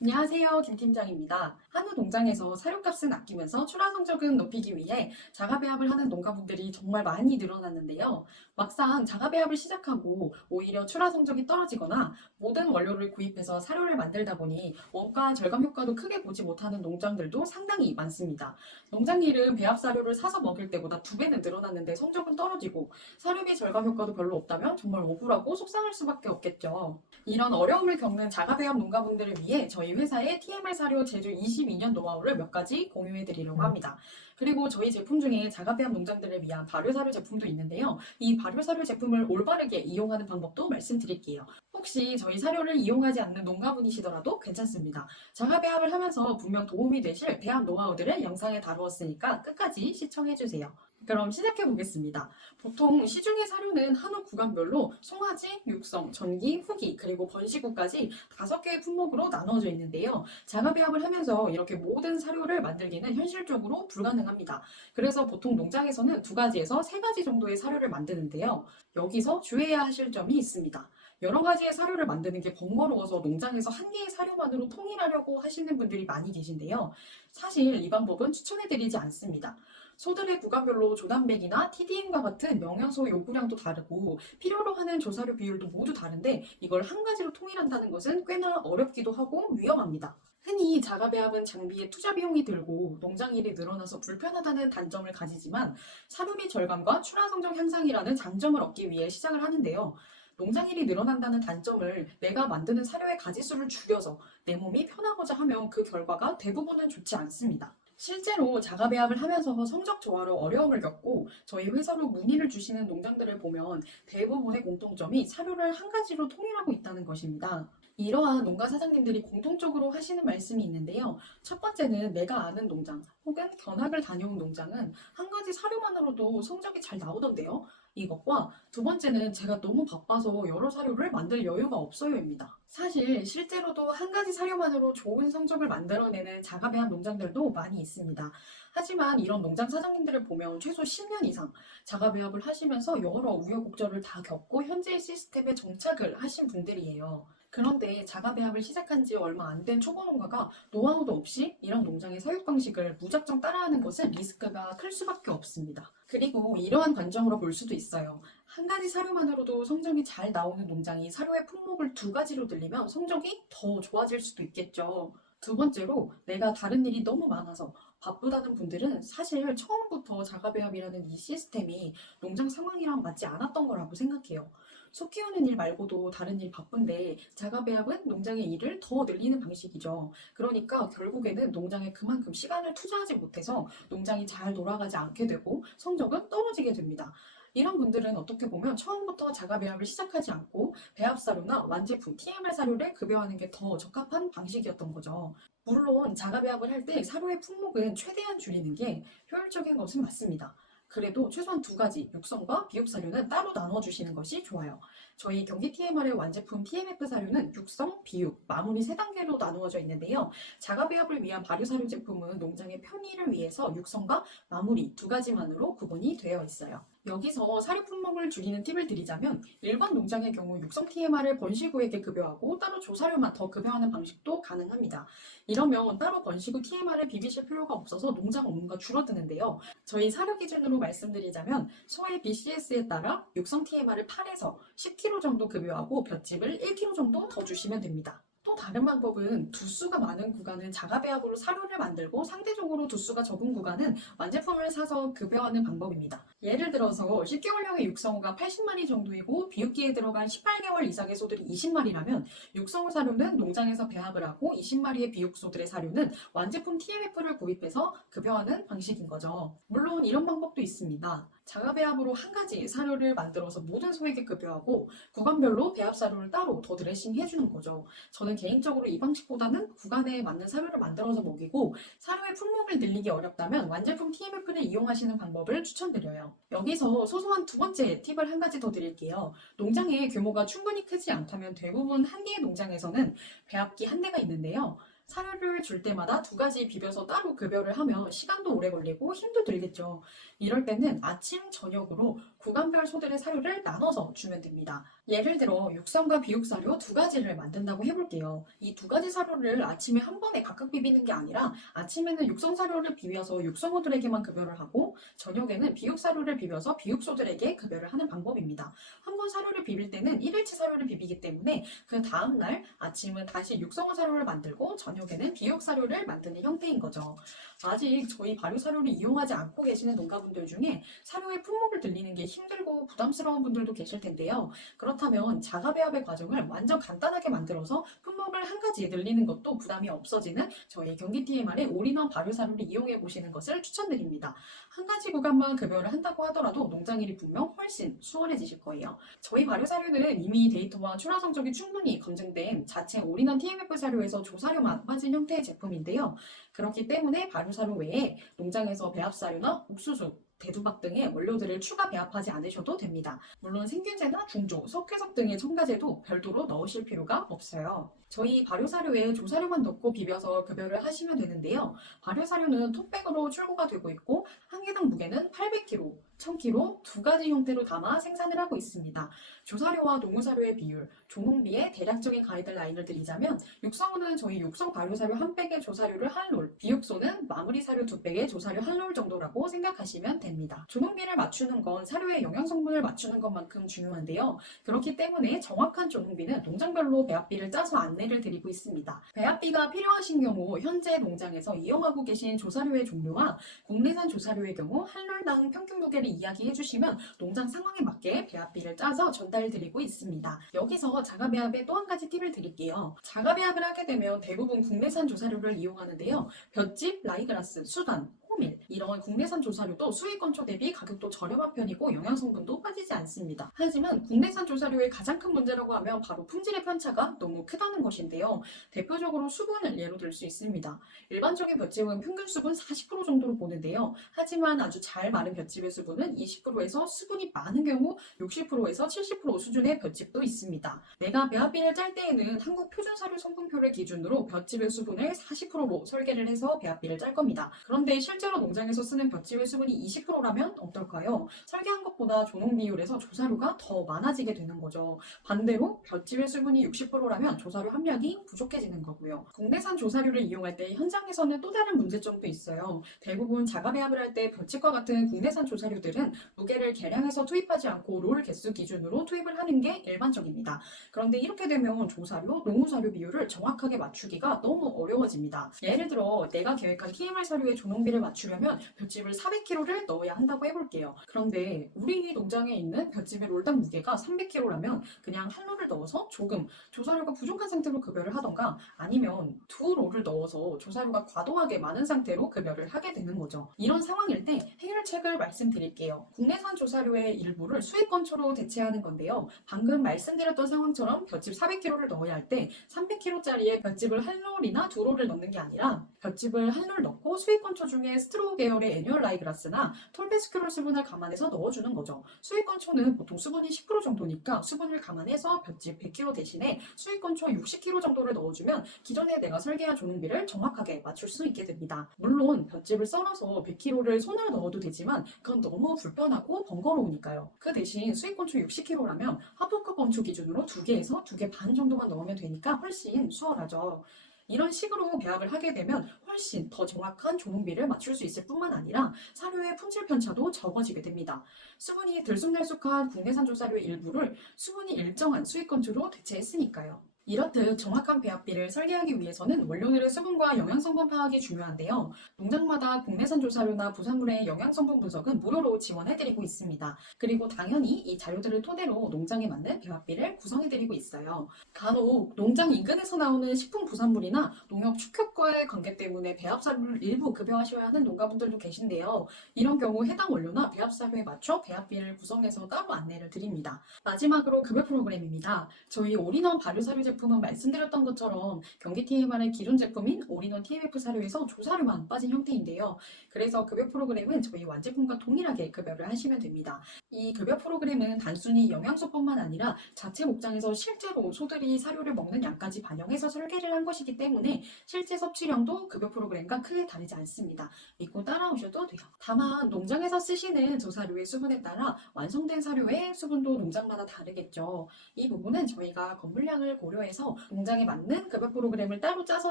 안녕하세요. 김 팀장입니다. 한우 농장에서 사료값은 아끼면서 출하 성적은 높이기 위해 자가배합을 하는 농가분들이 정말 많이 늘어났는데요. 막상 자가배합을 시작하고 오히려 출하 성적이 떨어지거나 모든 원료를 구입해서 사료를 만들다 보니 원가 절감 효과도 크게 보지 못하는 농장들도 상당히 많습니다. 농장 일은 배합 사료를 사서 먹일 때보다 2배는 늘어났는데 성적은 떨어지고 사료비 절감 효과도 별로 없다면 정말 억울하고 속상할 수밖에 없겠죠. 이런 어려움을 겪는 자가배합 농가분들을 위해 저희 회사의 TMR 사료 제조 22년 노하우를 몇 가지 공유해 드리려고 합니다. 그리고 저희 제품 중에 자가배합 농장들을 위한 발효사료 제품도 있는데요. 이 발효사료 제품을 올바르게 이용하는 방법도 말씀드릴게요. 혹시 저희 사료를 이용하지 않는 농가분이시더라도 괜찮습니다. 자가배합을 하면서 분명 도움이 되실 배합 노하우들을 영상에 다루었으니까 끝까지 시청해주세요. 그럼 시작해 보겠습니다. 보통 시중의 사료는 한우 구간별로 송아지, 육성, 전기, 후기, 그리고 번식후까지 5개의 품목으로 나누어져 있는데요. 자가배합을 하면서 이렇게 모든 사료를 만들기는 현실적으로 불가능합니다. 그래서 보통 농장에서는 2가지에서 3가지 정도의 사료를 만드는데요. 여기서 주의해야 하실 점이 있습니다. 여러 가지의 사료를 만드는 게 번거로워서 농장에서 한 개의 사료만으로 통일하려고 하시는 분들이 많이 계신데요. 사실 이 방법은 추천해드리지 않습니다. 소들의 구간별로 조단백이나 TDM과 같은 영양소 요구량도 다르고 필요로 하는 조사료 비율도 모두 다른데 이걸 한 가지로 통일한다는 것은 꽤나 어렵기도 하고 위험합니다. 흔히 자가배합은 장비에 투자 비용이 들고 농장 일이 늘어나서 불편하다는 단점을 가지지만 사료비 절감과 출하 성적 향상이라는 장점을 얻기 위해 시작을 하는데요. 농장 일이 늘어난다는 단점을 내가 만드는 사료의 가지수를 줄여서 내 몸이 편하고자 하면 그 결과가 대부분은 좋지 않습니다. 실제로 자가배합을 하면서 성적 조화로 어려움을 겪고 저희 회사로 문의를 주시는 농장들을 보면 대부분의 공통점이 사료를 한 가지로 통일하고 있다는 것입니다. 이러한 농가 사장님들이 공통적으로 하시는 말씀이 있는데요. 첫 번째는 내가 아는 농장 혹은 견학을 다녀온 농장은 한 가지 사료만으로도 성적이 잘 나오던데요. 이것과 두 번째는 제가 너무 바빠서 여러 사료를 만들 여유가 없어요입니다. 사실 실제로도 한 가지 사료만으로 좋은 성적을 만들어내는 자가배합 농장들도 많이 있습니다. 하지만 이런 농장 사장님들을 보면 최소 10년 이상 자가배합을 하시면서 여러 우여곡절을 다 겪고 현재의 시스템에 정착을 하신 분들이에요. 그런데 자가배합을 시작한 지 얼마 안 된 초보 농가가 노하우도 없이 이런 농장의 사육 방식을 무작정 따라하는 것은 리스크가 클 수밖에 없습니다. 그리고 이러한 관점으로 볼 수도 있어요. 한 가지 사료만으로도 성적이 잘 나오는 농장이 사료의 품목을 2가지로 늘리면 성적이 더 좋아질 수도 있겠죠. 두 번째로 내가 다른 일이 너무 많아서 바쁘다는 분들은 사실 처음부터 자가배합이라는 이 시스템이 농장 상황이랑 맞지 않았던 거라고 생각해요. 소 키우는 일 말고도 다른 일 바쁜데 자가배합은 농장의 일을 더 늘리는 방식이죠. 그러니까 결국에는 농장에 그만큼 시간을 투자하지 못해서 농장이 잘 돌아가지 않게 되고 성적은 떨어지게 됩니다. 이런 분들은 어떻게 보면 처음부터 자가배합을 시작하지 않고 배합 사료나 완제품 TMR 사료를 급여하는 게 더 적합한 방식이었던 거죠. 물론 자가배합을 할 때 사료의 품목은 최대한 줄이는 게 효율적인 것은 맞습니다. 그래도 최소한 2가지, 육성과 비육 사료는 따로 나눠주시는 것이 좋아요. 저희 경기 TMR의 완제품 TMF 사료는 육성, 비육, 마무리 3단계로 나누어져 있는데요. 자가배합을 위한 발효 사료 제품은 농장의 편의를 위해서 육성과 마무리 2가지만으로 구분이 되어 있어요. 여기서 사료 품목을 줄이는 팁을 드리자면 일반 농장의 경우 육성 TMR을 번식 후에게 급여하고 따로 조사료만 더 급여하는 방식도 가능합니다. 이러면 따로 번식 후 TMR을 비비실 필요가 없어서 농장 업무가 줄어드는데요. 저희 사료 기준으로 말씀드리자면 소의 BCS에 따라 육성 TMR을 8에서 10kg 정도 급여하고 볏짚을 1kg 정도 더 주시면 됩니다. 또 다른 방법은 두수가 많은 구간은 자가배합으로 사료를 만들고 상대적으로 두수가 적은 구간은 완제품을 사서 급여하는 방법입니다. 예를 들어서 10개월령의 육성호가 80마리 정도이고 비육기에 들어간 18개월 이상의 소들이 20마리라면 육성호 사료는 농장에서 배합을 하고 20마리의 비육소들의 사료는 완제품 TMF를 구입해서 급여하는 방식인 거죠. 물론 이런 방법도 있습니다. 자가배합으로 한 가지 사료를 만들어서 모든 소에게 급여하고 구간별로 배합 사료를 따로 더 드레싱 해주는 거죠. 저는 개인적으로 이 방식보다는 구간에 맞는 사료를 만들어서 먹이고 사료의 품목을 늘리기 어렵다면 완제품 TMF를 이용하시는 방법을 추천드려요. 여기서 소소한 2번째 팁을 한 가지 더 드릴게요. 농장의 규모가 충분히 크지 않다면 대부분 한 개의 농장에서는 배합기 한 대가 있는데요. 사료를 줄 때마다 2가지 비벼서 따로 급여를 하면 시간도 오래 걸리고 힘도 들겠죠. 이럴 때는 아침, 저녁으로 구간별 소들의 사료를 나눠서 주면 됩니다. 예를 들어 육성과 비육 사료 두 가지를 만든다고 해볼게요. 이 두 가지 사료를 아침에 한 번에 각각 비비는 게 아니라 아침에는 육성 사료를 비벼서 육성어들에게만 급여를 하고 저녁에는 비육 사료를 비벼서 비육소들에게 급여를 하는 방법입니다. 한 번 사료를 비빌 때는 1일치 사료를 비비기 때문에 그 다음날 아침은 다시 육성어 사료를 만들고 저녁에는 비육 사료를 만드는 형태인 거죠. 아직 저희 발효 사료를 이용하지 않고 계시는 농가분들 중에 사료의 품목을 들리는 게 힘들고 부담스러운 분들도 계실 텐데요. 그렇다면 자가배합의 과정을 완전 간단하게 만들어서 품목을 한 가지 늘리는 것도 부담이 없어지는 저희 경기 TMR의 올인원 발효 사료를 이용해 보시는 것을 추천드립니다. 한 가지 구간만 급여를 한다고 하더라도 농장일이 분명 훨씬 수월해지실 거예요. 저희 발효 사료는 이미 데이터와 출하 성적이 충분히 검증된 자체 올인원 TMF 사료에서 조사료만 빠진 형태의 제품인데요. 그렇기 때문에 발효 사료 외에 농장에서 배합 사료나 옥수수, 대두박 등의 원료들을 추가 배합하지 않으셔도 됩니다. 물론 생균제나 중조, 석회석 등의 첨가제도 별도로 넣으실 필요가 없어요. 저희 발효사료에 조사료만 넣고 비벼서 급여를 하시면 되는데요. 발효사료는 톱백으로 출고가 되고 있고 한 개당 무게는 800kg, 1000kg 두 가지 형태로 담아 생산을 하고 있습니다. 조사료와 농우사료의 비율, 조농비의 대략적인 가이드라인을 드리자면 육성은 저희 육성 발효사료 한 백의 조사료를 한 롤, 비육소는 마무리 사료 두 백의 조사료 한 롤 정도라고 생각하시면 됩니다. 조농비를 맞추는 건 사료의 영양 성분을 맞추는 것만큼 중요한데요. 그렇기 때문에 정확한 조농비는 농장별로 배합비를 짜서 안내를 드리고 있습니다. 배합비가 필요하신 경우 현재 농장에서 이용하고 계신 조사료의 종류와 국내산 조사료의 경우 한 롤당 평균 무게를 이야기해 주시면 농장 상황에 맞게 배합비를 짜서 전달드리고 있습니다. 여기서 자가배합의 또 한 가지 팁을 드릴게요. 자가배합을 하게 되면 대부분 국내산 조사료를 이용하는데요. 볏짚, 라이그라스, 수단, 호밀 이런 국내산 조사료도 수입건초 대비 가격도 저렴한 편이고 영양 성분도 빠지지 않습니다. 하지만 국내산 조사료의 가장 큰 문제라고 하면 바로 품질의 편차가 너무 크다는 것인데요. 대표적으로 수분을 예로 들 수 있습니다. 일반적인 볏짚은 평균 수분 40% 정도로 보는데요. 하지만 아주 잘 마른 볏짚의 수분은 20%에서 수분이 많은 경우 60%에서 70% 수준의 볏짚도 있습니다. 내가 배합비를 짤 때에는 한국 표준사료 성분표를 기준으로 볏짚의 수분을 40%로 설계를 해서 배합비를 짤 겁니다. 그런데 실제로 농장에서 쓰는 볏짚의 수분이 20%라면 어떨까요? 설계한 것보다 조농 비율에서 조사료가 더 많아지게 되는 거죠. 반대로 볏짚의 수분이 60%라면 조사료 함량이 부족해지는 거고요. 국내산 조사료를 이용할 때 현장에서는 또 다른 문제점도 있어요. 대부분 자가배합을 할 때 볏짚과 같은 국내산 조사료들은 무게를 계량해서 투입하지 않고 롤 개수 기준으로 투입을 하는 게 일반적입니다. 그런데 이렇게 되면 조사료, 농우사료 비율을 정확하게 맞추기가 너무 어려워집니다. 예를 들어 내가 계획한 TMR 사료의 조농비를 맞추려면 볏짚을 400kg를 넣어야 한다고 해볼게요. 그런데 우리 농장에 있는 볏짚의 롤당 무게가 300kg라면 그냥 한 롤을 넣어서 조금 조사료가 부족한 상태로 급여를 하던가 아니면 두 롤을 넣어서 조사료가 과도하게 많은 상태로 급여를 하게 되는 거죠. 이런 상황일 때 해결책을 말씀드릴게요. 국내산 조사료의 일부를 수입건초로 대체하는 건데요. 방금 말씀드렸던 상황처럼 볏짚 400kg를 넣어야 할 때 300kg짜리의 볏짚을 한 롤이나 두 롤을 넣는 게 아니라 볏짚을 한 롤 넣고 수입건초 중에 스트로우 계열의 애뉴얼 라이그라스나 톨베스큐롤 수분을 감안해서 넣어주는 거죠. 수입건초는 보통 수분이 10% 정도니까 수분을 감안해서 볏짚 100kg 대신에 수입건초 60kg 정도를 넣어주면 기존에 내가 설계한 조농비를 정확하게 맞출 수 있게 됩니다. 물론 볏짚을 썰어서 100kg를 손으로 넣어도 되지만 그건 너무 불편하고 번거로우니까요. 그 대신 수입건초 60kg라면 하프컵 건초 기준으로 2개에서 2개 반 정도만 넣으면 되니까 훨씬 수월하죠. 이런 식으로 배합을 하게 되면 훨씬 더 정확한 조농비를 맞출 수 있을 뿐만 아니라 사료의 품질 편차도 적어지게 됩니다. 수분이 들쑥날쑥한 국내산 조사료의 일부를 수분이 일정한 수입건초로 대체했으니까요. 이렇듯 정확한 배합비를 설계하기 위해서는 원료들의 수분과 영양성분 파악이 중요한데요. 농장마다 국내산 조사료나 부산물의 영양성분 분석은 무료로 지원해드리고 있습니다. 그리고 당연히 이 자료들을 토대로 농장에 맞는 배합비를 구성해드리고 있어요. 간혹 농장 인근에서 나오는 식품 부산물이나 농협 축협과의 관계 때문에 배합사료를 일부 급여하셔야 하는 농가분들도 계신데요. 이런 경우 해당 원료나 배합사료에 맞춰 배합비를 구성해서 따로 안내를 드립니다. 마지막으로 급여 프로그램입니다. 저희 올인원 발효사료 제품은 말씀드렸던 것처럼 경기 TMR의 기존 제품인 올인원 TMF 사료에서 조사료만 빠진 형태인데요. 그래서 급여 프로그램은 저희 완제품과 동일하게 급여를 하시면 됩니다. 이 급여 프로그램은 단순히 영양소뿐만 아니라 자체 목장에서 실제로 소들이 사료를 먹는 양까지 반영해서 설계를 한 것이기 때문에 실제 섭취량도 급여 프로그램과 크게 다르지 않습니다. 믿고 따라오셔도 돼요. 다만 농장에서 쓰시는 조사료의 수분에 따라 완성된 사료의 수분도 농장마다 다르겠죠. 이 부분은 저희가 건물량을 고려해서 농장에 맞는 급여 프로그램을 따로 짜서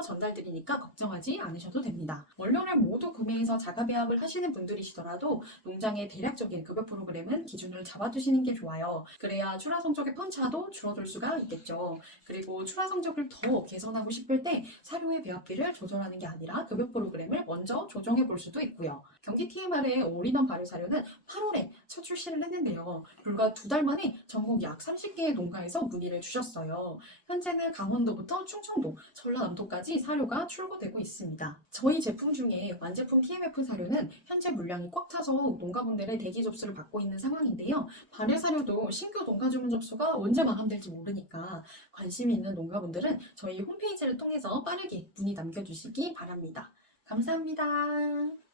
전달드리니까 걱정하지 않으셔도 됩니다. 원료를 모두 구매해서 자가배합을 하시는 분들이시더라도 농장의 대략적인 급여 프로그램은 기준을 잡아두시는 게 좋아요. 그래야 출하 성적의 편차도 줄어들 수가 있겠죠. 그리고 출하 성적을 더 개선하고 싶을 때 사료의 배합비를 조절하는 게 아니라 급여 프로그램을 먼저 조정해 볼 수도 있고요. 경기 TMR의 올인원 발효 사료는 8월에 첫 출시를 했는데요. 불과 2달 만에 전국 약 30개의 농가에서 문의를 주셨어요. 현재는 강원도부터 충청도, 전라남도까지 사료가 출고되고 있습니다. 저희 제품 중에 완제품 TMF 사료는 현재 물량이 꽉 차서 농가분들의 대기 접수를 받고 있는 상황인데요. 발효 사료도 신규 농가 주문 접수가 언제 마감될지 모르니까 관심 있는 농가분들은 저희 홈페이지를 통해서 빠르게 문의 남겨주시기 바랍니다. 감사합니다.